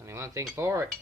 Only one thing for it.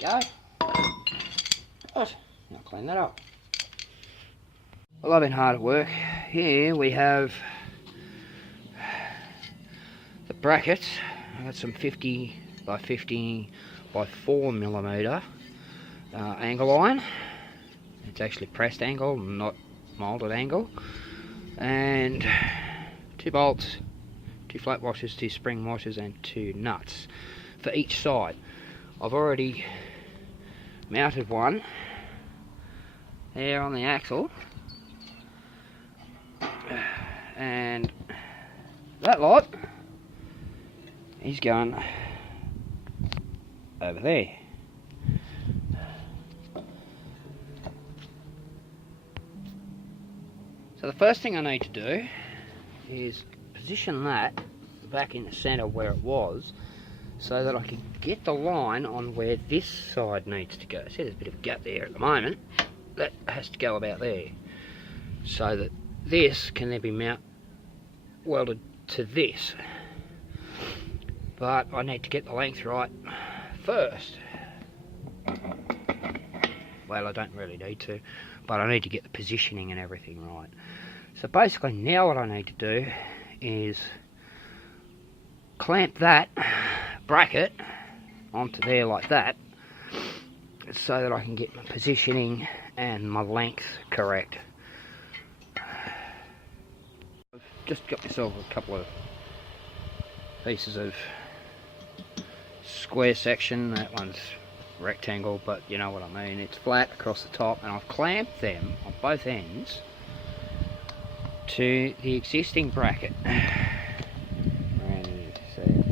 Go. Right, now clean that up. Well, I've been hard at work. Here we have the brackets. I've got some 50 by 50 by 4mm angle iron. It's actually pressed angle, not moulded angle. And 2 bolts, 2 flat washers, 2 spring washers, and 2 nuts for each side. I've already mounted one there on the axle, and that lot is going over there. So the first thing I need to do is position that back in the centre where it was, so that I can get the line on where this side needs to go. See, there's a bit of a gap there at the moment. That has to go about there, so that this can then be welded to this. But I need to get the length right first. Well, I don't really need to, but I need to get the positioning and everything right. So basically now what I need to do is clamp that bracket onto there like that, so that I can get my positioning and my length correct. I've just got myself a couple of pieces of square section. That one's rectangle, but you know what I mean. It's flat across the top, and I've clamped them on both ends to the existing bracket.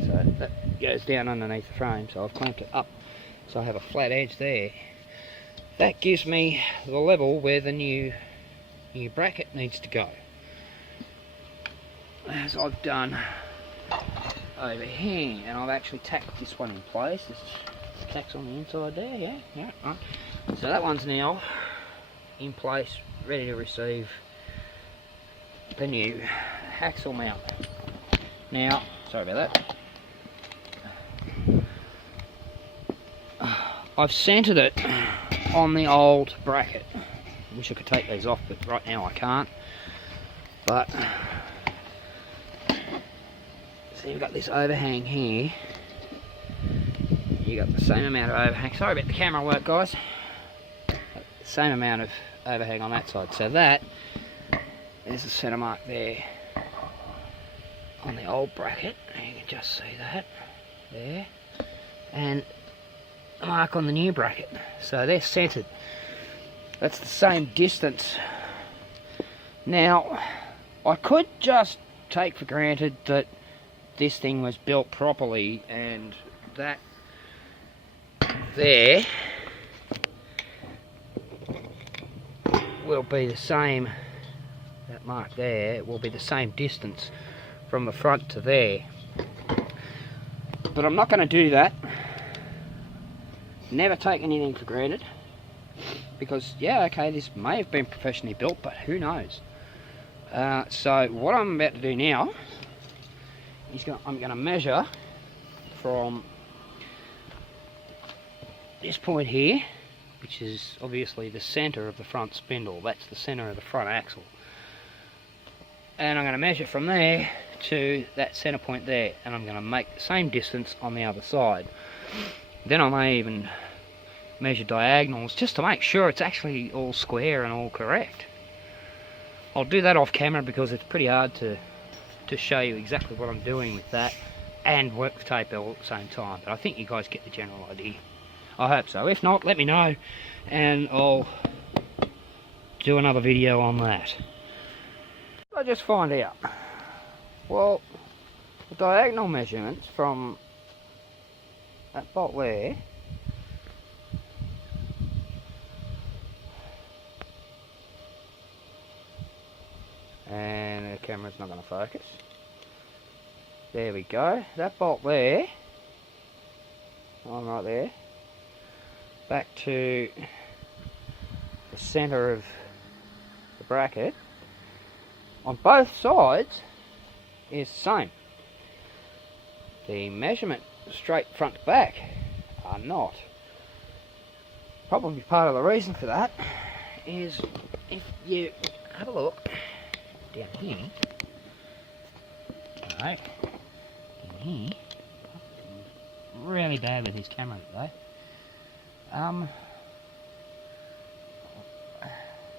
So that goes down underneath the frame, so I've clamped it up so I have a flat edge there. That gives me the level where the new bracket needs to go, as I've done over here. And I've actually tacked this one in place. This tacks on the inside there, yeah, right. So that one's now in place, ready to receive the new axle mount. Now, sorry about that. I've centered it on the old bracket. I wish I could take these off, but right now I can't. But so you've got this overhang here. You got the same amount of overhang. Sorry about the camera work, guys. The same amount of overhang on that side. So that there's a centre mark there on the old bracket. You can just see that there, and a mark on the new bracket. So they're centered. That's the same distance. Now, I could just take for granted that this thing was built properly, and that there will be the same, that mark there will be the same distance from the front to there. But I'm not going to do that. Never take anything for granted, because yeah, okay, this may have been professionally built, but who knows. So what I'm about to do now is I'm going to measure from this point here, which is obviously the center of the front spindle. That's the center of the front axle, and I'm going to measure from there to that center point there, and I'm going to make the same distance on the other side. Then I may even measure diagonals just to make sure it's actually all square and all correct. I'll do that off camera because it's pretty hard to show you exactly what I'm doing with that and work the tape all at the same time. But I think you guys get the general idea. I hope so. If not, let me know and I'll do another video on that. I just find out? Well, the diagonal measurements from that bolt there and the camera's not going to focus. There we go. That bolt there, right there, back to the centre of the bracket on both sides is the same. The measurement straight front to back are not. Probably part of the reason for that is if you have a look down here, right, in here, really bad with his camera today.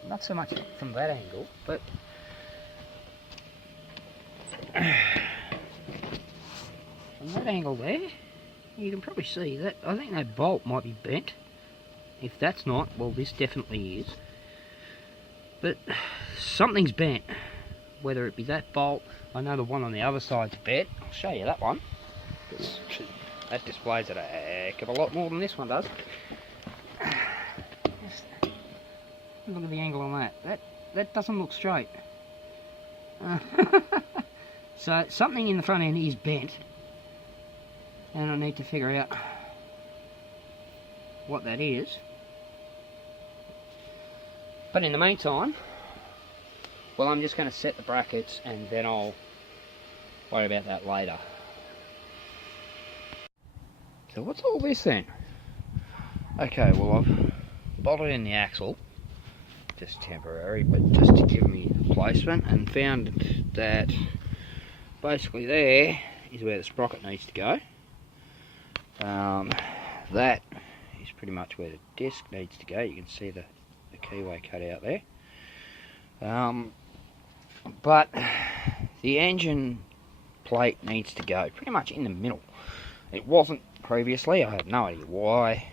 Not so much from that angle, but from that angle there, you can probably see that. I think that bolt might be bent. If that's not, well, this definitely is. But something's bent. Whether it be that bolt, I know the one on the other side's bent. I'll show you that one. That displays it a heck of a lot more than this one does. Just look at the angle on that. That doesn't look straight. So something in the front end is bent, and I need to figure out what that is. But in the meantime, well, I'm just going to set the brackets and then I'll worry about that later. So what's all this then? Okay, well, I've bolted in the axle, just temporary, but just to give me placement, and found that basically there is where the sprocket needs to go. That is pretty much where the disc needs to go. You can see the keyway cut out there. But the engine plate needs to go pretty much in the middle. It wasn't previously, I have no idea why.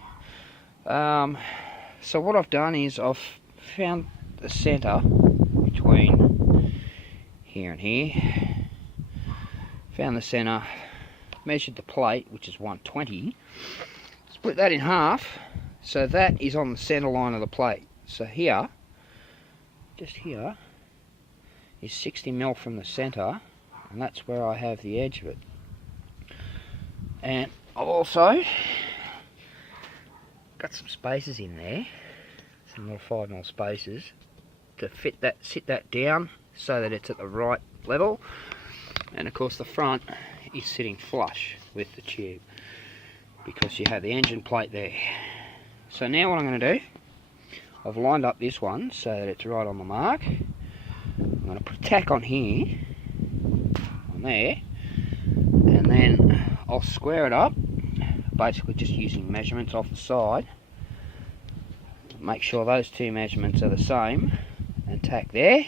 So what I've done is I've found the centre between here and here, found the centre, measured the plate, which is 120, split that in half, so that is on the centre line of the plate. So here, just here, is 60mm from the centre, and that's where I have the edge of it. And I've also got some spaces in there, some little 5mm spaces, to fit that, sit that down so that it's at the right level. And of course the front is sitting flush with the tube, because you have the engine plate there. So now what I'm going to do, I've lined up this one so that it's right on the mark. I'm going to put a tack on here, on there, and then I'll square it up, basically just using measurements off the side. Make sure those two measurements are the same, and tack there.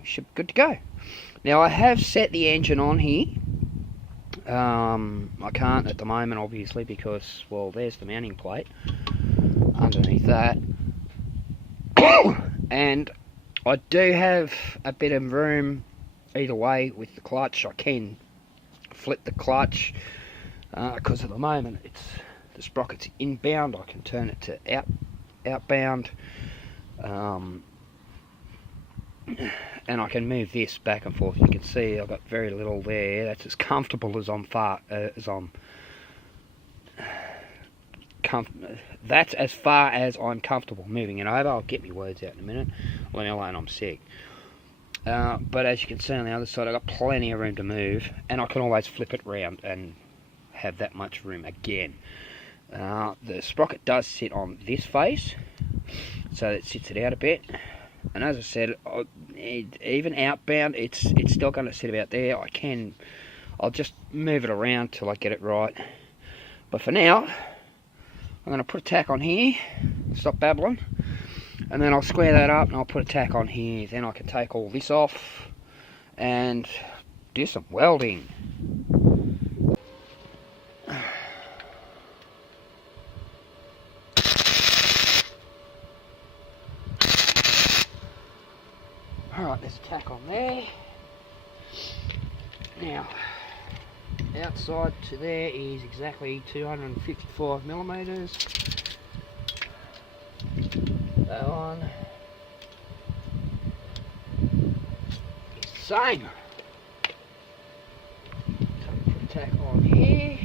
We should be good to go. Now I have set the engine on here. I can't at the moment, obviously, because, well, there's the mounting plate underneath that. And I do have a bit of room either way with the clutch. I can flip the clutch, because at the moment it's the sprocket's inbound. I can turn it to outbound, and I can move this back and forth. You can see I've got very little there. That's as comfortable as that's as far as I'm comfortable moving it over. I'll get my words out in a minute, let alone I'm sick. But as you can see on the other side, I've got plenty of room to move, and I can always flip it round and have that much room again. The sprocket does sit on this face, so it sits it out a bit. And as I said, even outbound, it's still going to sit about there. I'll just move it around till I get it right. But for now, I'm going to put a tack on here, stop babbling, and then I'll square that up and I'll put a tack on here. Then I can take all this off and do some welding. Now, outside to there is exactly 255 millimeters. That one is the same. So we put a tack on here.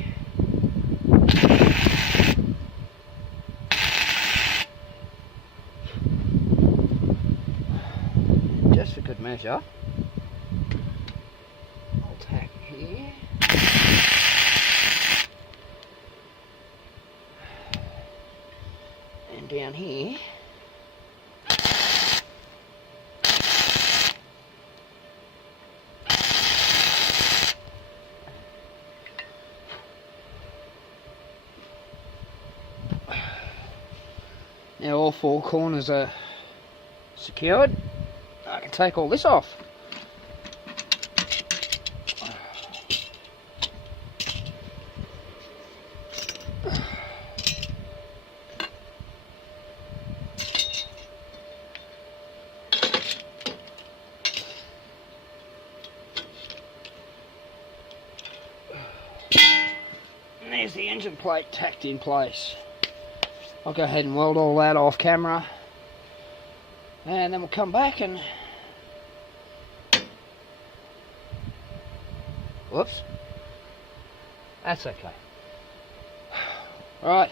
Just for good measure, I'll tack here. And down here. Now all four corners are secured. I can take all this off. And there's the engine plate tacked in place. I'll go ahead and weld all that off camera, and then we'll come back and... Whoops. That's okay. Right.